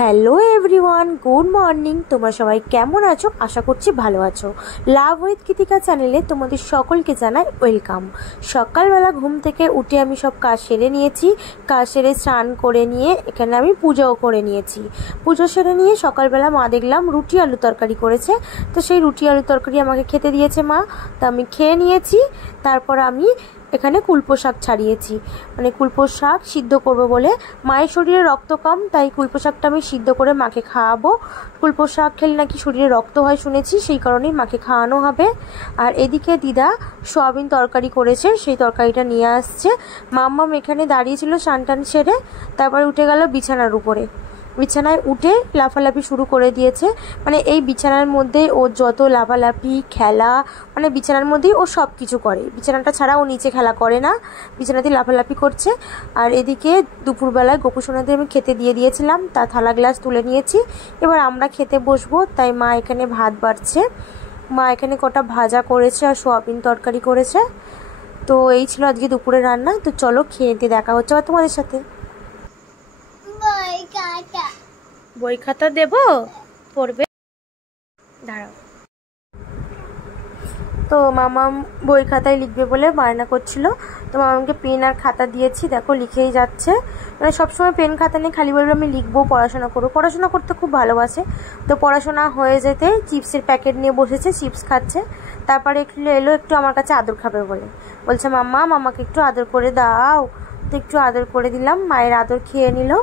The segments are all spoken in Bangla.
Hello everyone, good morning. তোমরা সবাই কেমন আছো? আশা করছি ভালো আছো। লাভ উইথ কৃতিকা চ্যানেলে তোমাদের সকলকে জানাই ওয়েলকাম। সকালবেলা ঘুম থেকে উঠে আমি সব কাজ সেরে নিয়েছি। কাজ সেরে স্নান করে নিয়ে এখানে আমি পুজোও করে নিয়েছি। পুজো সেরে নিয়ে সকালবেলা মা দেখলাম রুটি আলু তরকারি করেছে, তো সেই রুটি আলু তরকারি আমাকে খেতে দিয়েছে মা, তো আমি খেয়ে নিয়েছি। তারপর আমি এখানে কুলপো শাক ছাড়িয়েছি, মানে কুলপো শাক সিদ্ধ করব বলে। মায়ের শরীরে রক্ত কম, তাই কুলপো শাকটা আমি সিদ্ধ করে মাকে খাওয়াবো। কুলপো শাক খেলে নাকি শরীরে রক্ত হয় শুনেছি, সেই কারণেই মাকে খাওয়ানো হবে। আর এদিকে দিদা সয়াবিন তরকারি করেছে, সেই তরকারিটা নিয়ে আসছে। মাম্মাম এখানে দাঁড়িয়েছিল স্নান টান সেরে, তারপরে উঠে গেল বিছানার উপরে। বিছানায় উঠে লাফালাফি শুরু করে দিয়েছে, মানে এই বিছানার মধ্যে ও যত লাফালাফি খেলা, মানে বিছানার মধ্যেই ও সব কিছু করে। বিছানাটা ছাড়া ও নিচে খেলা করে না, বিছানাতে লাফালাফি করছে। আর এদিকে দুপুরবেলায় গোপুসোনাদের আমি খেতে দিয়ে দিয়েছিলাম, তার থালা গ্লাস তুলে নিয়েছি। এবার আমরা খেতে বসবো, তাই মা এখানে ভাত বাড়ছে। মা এখানে কটা ভাজা করেছে আর সোয়াবিন তরকারি করেছে। তো এই ছিল আজকে দুপুরে রান্না। তো চলো খেয়ে দিয়ে দেখা হচ্ছে আর তোমাদের সাথে। বই খাতা দেব, পড়বে, দাঁড়াও। তো মামাম বই খাতায় লিখবে বলে বায়না করছিল, তো মামামকে পেন আর খাতা দিয়েছি, দেখো লিখেই যাচ্ছে। মানে সবসময় পেন খাতা নিয়ে খালি বলবে আমি লিখবো, পড়াশোনা করবো। পড়াশোনা করতে খুব ভালোবাসে। তো পড়াশোনা হয়ে যেতে চিপসের প্যাকেট নিয়ে বসেছে, চিপস খাচ্ছে। তারপরে এলো একটু আমার কাছে আদর খাবে বলে, বলছে মাম্মা আমাকে একটু আদর করে দাও। তো একটু আদর করে দিলাম, মায়ের আদর খেয়ে নিল।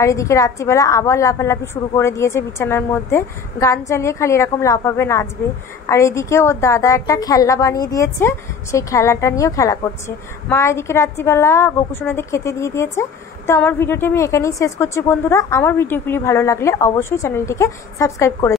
আর এদিকে রাত্রিবেলা আবার লাফালাফি শুরু করে দিয়েছে বিছানার মধ্যে, গান চালিয়ে খালি এরকম লাফাবে, নাচবে। আর এদিকে ওর দাদা একটা খেলনা বানিয়ে দিয়েছে, সেই খেলাটা নিয়েও খেলা করছে। মা এদিকে রাত্রিবেলা গোপুসোনাদের খেতে দিয়ে দিয়েছে। তো আমার ভিডিওটি আমি এখানেই শেষ করছি বন্ধুরা। আমার ভিডিওগুলি ভালো লাগলে অবশ্যই চ্যানেলটিকে সাবস্ক্রাইব করে